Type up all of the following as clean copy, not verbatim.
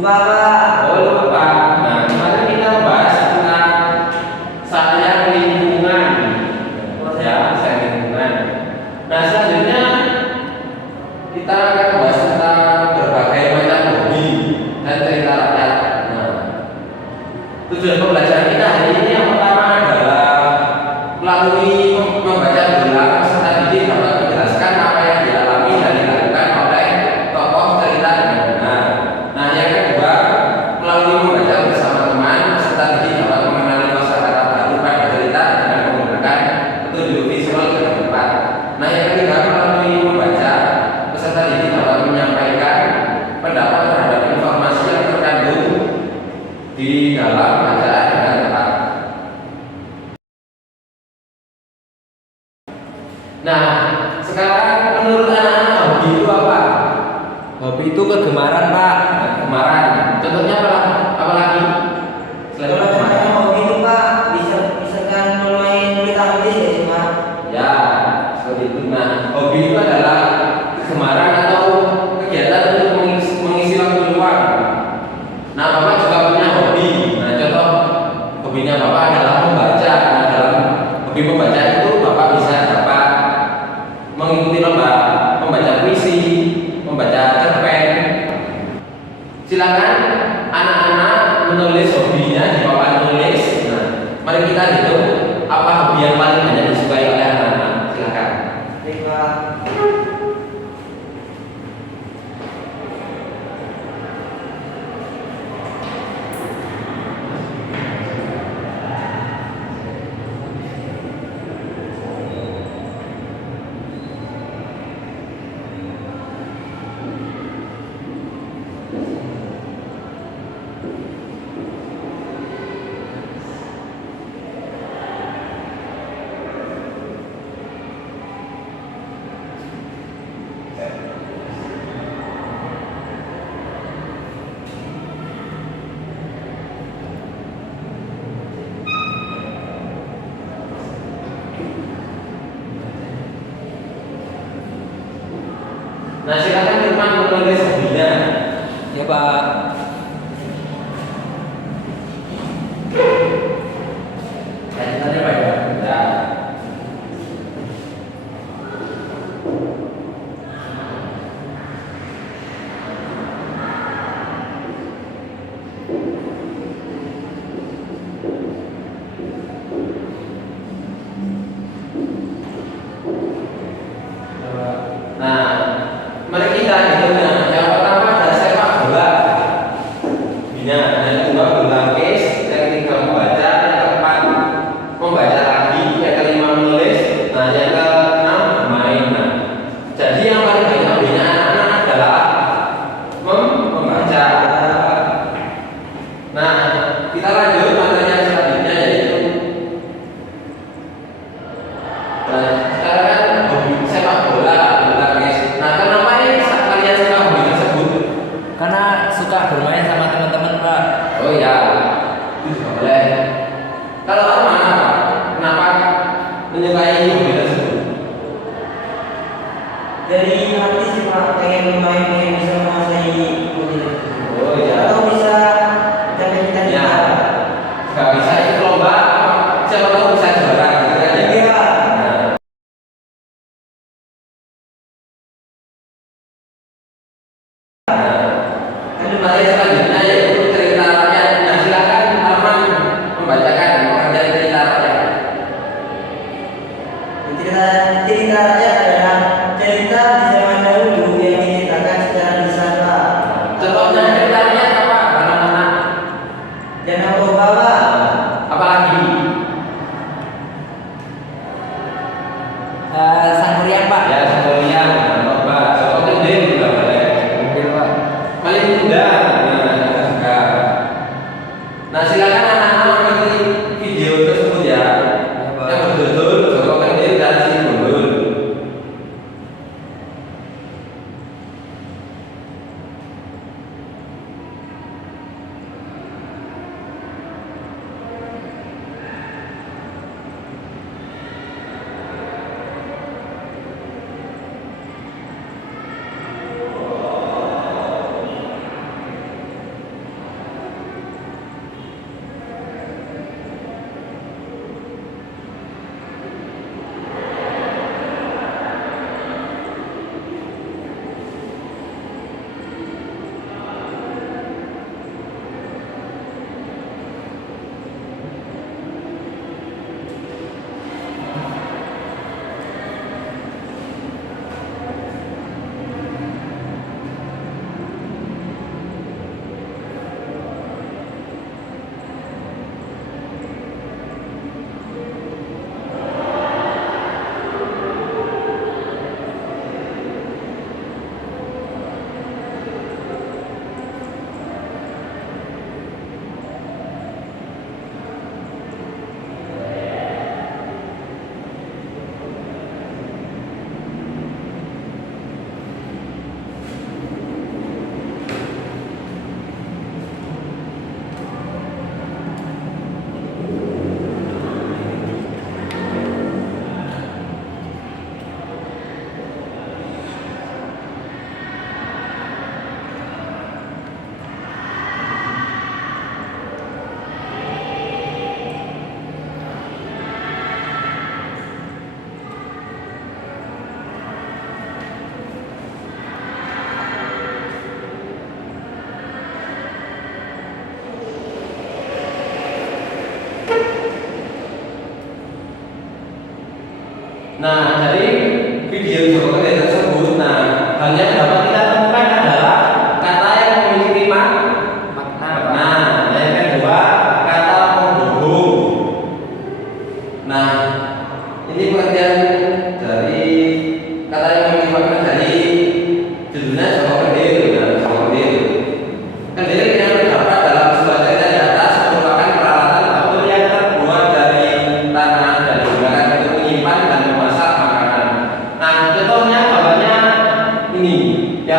Lupa Pak. Oh, lupa. Nah, kemarin kita bahas tentang sayang lingkungan. Ya, sayang lingkungan. Nah, selanjutnya kita akan bahas tentang berbagai macam hobi dan cerita rakyat. Nah, tujuan pembelajaran kita hari ini yang pertama adalah melalui membaca berulang peserta didik dapat menjelaskan apa yang dialami dan dilakukan oleh tokoh cerita dengan benar. Nah, yang kedua, melalui membaca bersama teman, peserta didik dapat mengenali kosakata baru pada cerita dengan menggunakan petunjuk visual dengan tepat. Nah, yang ketiga, melalui membaca, peserta didik dapat menyampaikan pendapat terhadap informasi yang terkandung di dalam bacaan dengan tepat. Nah, sekarang menurut anak-anak hobi itu apa? Hobi itu kegemaran, Pak. Nah, kemarin, contohnya apa lagi? Selain Kalau kegemaran. namanya hobi itu Pak, misalkan bermain bulu tangkis ya sih Pak. Ya, seperti itu. Nah, hobi itu adalah kegemaran atau kegiatan untuk mengisi waktu luang. Nah, Bapak juga punya hobi. Nah, contoh hobinya Bapak adalah membaca. Nah, dalam hobi membaca itu Bapak bisa dapat mengikuti lomba membaca puisi, membaca cerpen. Silakan anak-anak menulis hobinya di papan tulis. Nah, mari kita hitung apa hobi yang paling banyak disukai oleh anak-anak. Silakan. Baik Pak. Nah, silakan Firman menulis hobinya. Ya, Pak. Lanjutannya Pak ya. Ya. Nah, mari kita hitung. Yang pertama ada sepak bola. Bina, yang kedua bulu tangkis, yang ketiga membaca, yang keempat membaca lagi, yang kelima menulis, nah yang keenam bermain. Nah, jadi yang paling banyak hobinya anak-anak adalah membaca. Nah, kita lanjut materi yang selanjutnya yaitu sekarang kan hobi sepak bola, bulu tangkis. Nah, kenapa ini kalian suka hobi tersebut? Karena suka bermain sama teman-teman, Pak. Oh ya, itu juga boleh. Kalau Arman apa? Kenapa menyukai hobi tersebut? Dari hati sih Pak, pengen bermain, pengen bisa menguasai hobi tersebut. Oh ya, Atau bisa capai cita-cita. ya, nggak bisa ikut lomba, siapa tahu bisa juara gitu kan ya? Iya. Nah, materi selanjutnya yaitu cerita rakyat. Nah, silakan Arman membacakan pengertian cerita rakyat. Cerita rakyat adalah cerita di zaman dahulu yang diceritakan secara lisan Pak. Contohnya cerita rakyat apa? Anak-anak. Danau Toba Pak. Apalagi? Sangguriang, Pak. Ya, semuanya. Coba. Soal gede juga boleh. Mobil, Pak. Paling mudah. Nah, juga.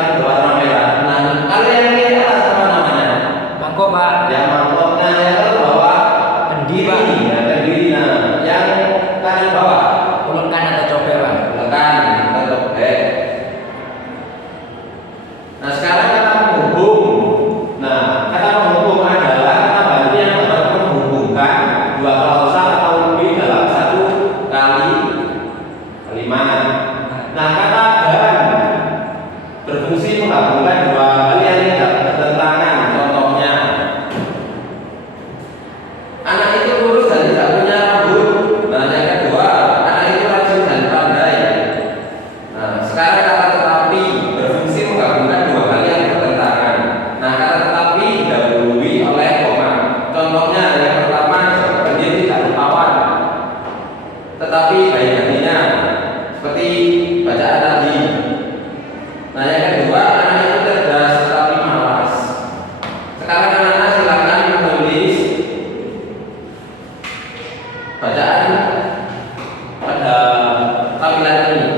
yang berwarna merah. Nah, kalau yang di atas apa namanya? Mangkok pak. Yang mangkok. Nah, yang kalau bawah Kendi pak. Nah, kendiri. Nah, yang kanan bawah Ulekan atau cobek pak. lekan atau cobek. Nah, sekarang kata penghubung. Nah, kata penghubung adalah kata bantu yang dapat menghubungkan dua klausa atau lebih dalam satu kalimat. Nah, kata dan berfungsi menggabungkan dua hal yang tidak bertentangan. Contohnya, anak itu kurus dan tidak punya rambut. Nah, yang kedua, anak itu rajin dan pandai. Nah, sekarang kata tetapi berfungsi menggabungkan dua hal yang bertentangan. Nah, kata tetapi didahului oleh koma. Contohnya yang pertama, dia tidak rupawan, tetapi baik hatinya, seperti bacaan tadi. Nah, yang kedua, anak itu cerdas tetapi malas. Sekarang anak-anak silakan menulis bacaan pada tampilan ini.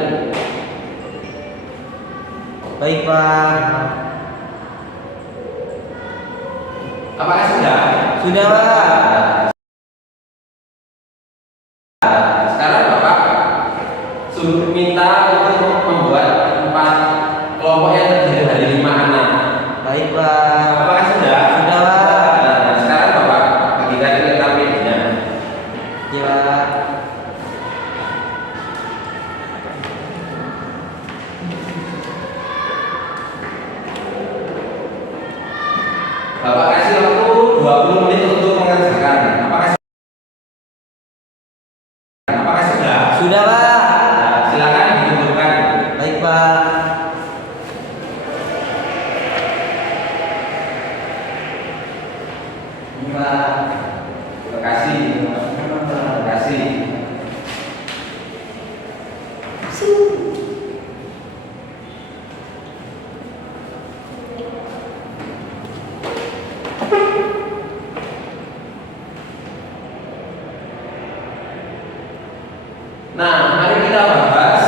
Baik Pak. Apakah sudah? Sudah Pak. Sekarang Bapak suruh minta untuk membuat 4 kelompok yang terdiri dari 5 anak. Baik Pak. Apakah sudah? Sudah Pak. Nah, sekarang Bapak bagikan ke KPD-nya. Ya Pak. Bapak kasih waktu 20 menit untuk mengerjakan. Apakah sudah? Sudah Pak. Nah, silakan dikumpulkan. Baik Pak. Ini Pak. Terima kasih. Terima kasih. Nah, mari kita bahas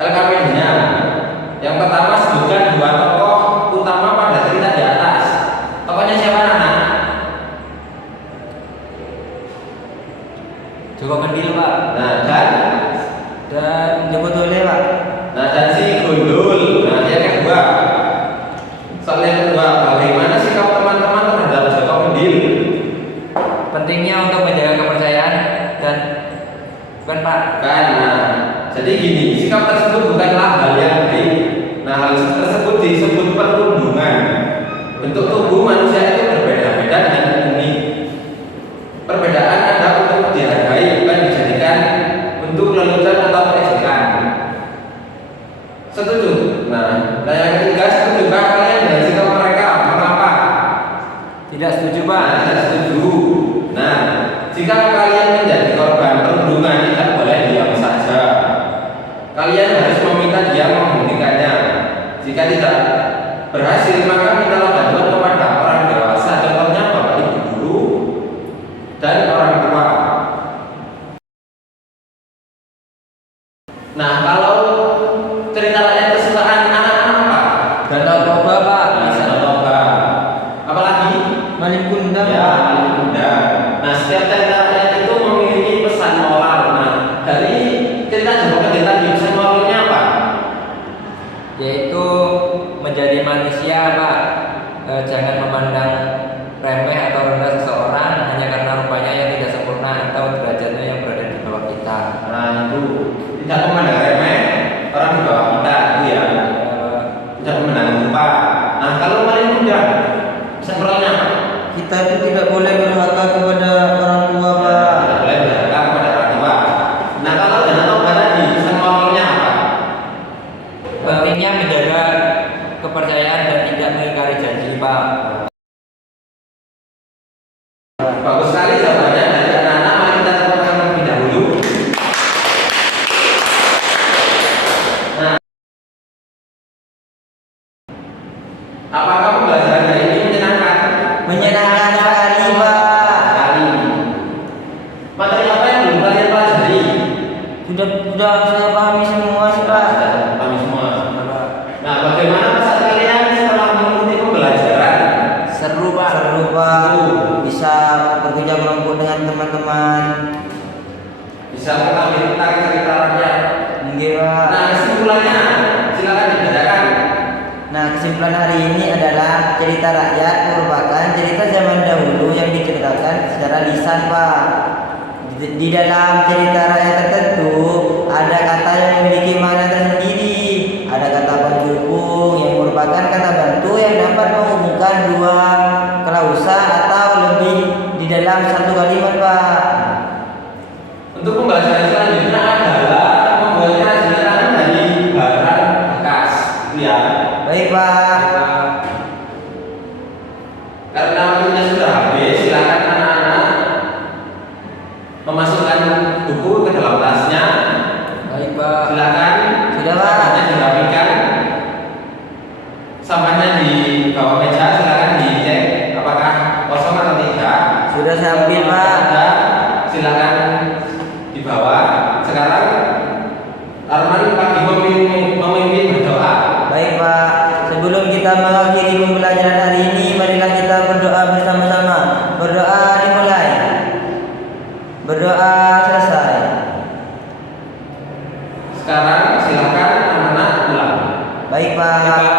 LKPD-nya. Yang pertama, sebutkan 2 tokoh utama pada cerita di atas. Tokohnya siapa, Nana? Joko Kendil pak. Nah, Dan Joko Tole Pak. dan si Gundul. Nah, yang kedua. Soal yang kedua, bagaimana sikap teman-teman terhadap Joko Kendil? Pentingnya untuk menjaga kepercayaan dan bukan pak. Kan, nah, jadi gini, sikap tersebut bukanlah hal yang baik. Nah, hal tersebut disebut perundungan. Bentuk tubuh manusia itu berbeda-beda dan unik. Perbedaan ada untuk dihargai, bukan dijadikan untuk lelucon atau ejekan. Setuju? Nah, yang ketiga, setujukah kalian dengan sikap mereka? Mengapa? Tidak setuju Pak, pak. tidak setuju. Nah, jika kalian menjadi korban perundungan, tidak boleh diam saja. Kalian harus meminta dia menghentikannya. Jika tidak berhasil, maka mintalah bantuan kepada orang dewasa. Contohnya bapak ibu guru dan orang tua. Nah, kalau cerita rakyat kesukaan anak-anak apa? Danau Toba pak. Bisa coba. Apalagi? Maling Kundang Ya, Pak. paling mudah. Nah, setiap cerita rakyat itu memiliki pesan moral. Nah, dari cerita Joko Kendil tadi pesan moralnya apa? Yaitu menjadi manusia pak. Jangan memandang remeh atau rendah seseorang hanya karena rupanya yang tidak sempurna atau derajatnya yang berada di bawah kita. Nah, itu tidak memandang remeh orang di bawah kita, itu ya. Tidak memandang rupa. Nah, kalau paling mudah, pesan moralnya apa? Kita itu tidak boleh berhaka kepada orang tua Pak. Tidak boleh berharga kepada orang tua. Nah, kalau Danau Toba tadi, pesan moralnya apa? Pentingnya menjaga kepercayaan dan tidak mengingkari janji pak. Bagus sekali jawabannya dari anak-anak. Mari kita tepuk terlebih dahulu. Nah, apakah pembelajaran hari ini menyenangkan? Menyenangkan sekali Pak. Sekali. Materi apa yang belum kalian pelajari? Sudah saya pahami semua sih Pak. Kami semua. Nah, bagaimana bisa mengetahui tentang cerita rakyat. Nggih, Pak. Nah, kesimpulannya silakan dibacakan. Nah, kesimpulan hari ini adalah cerita rakyat merupakan cerita zaman dahulu yang diceritakan secara lisan, Pak. Di dalam cerita rakyat tertentu ada kata yang memiliki makna tersendiri. Ada kata penghubung yang merupakan kata bantu yang dapat menghubungkan dua klausa atau lebih di dalam satu kalimat, Pak. Untuk pembahasan selanjutnya adalah membuat kerajinan dari barang bekas, gitu ya. Baik, Pak. Karena waktunya sudah habis, silakan anak-anak memasukkan buku ke dalam tasnya. Baik, Pak. Silakan. Sudah, Pak. Sampahnya dirapikan. Sampahnya di bawah meja, silakan dicek apakah kosong atau tidak. Sudah saya ambil, Pak. Ada, silakan dibawa. Sekarang Arman pagi memimpin berdoa. Baik, Pak. Sebelum kita mengakhiri pembelajaran hari ini, marilah kita berdoa bersama-sama. Berdoa dimulai. Berdoa selesai. Sekarang silakan anak-anak pulang. Baik, Pak.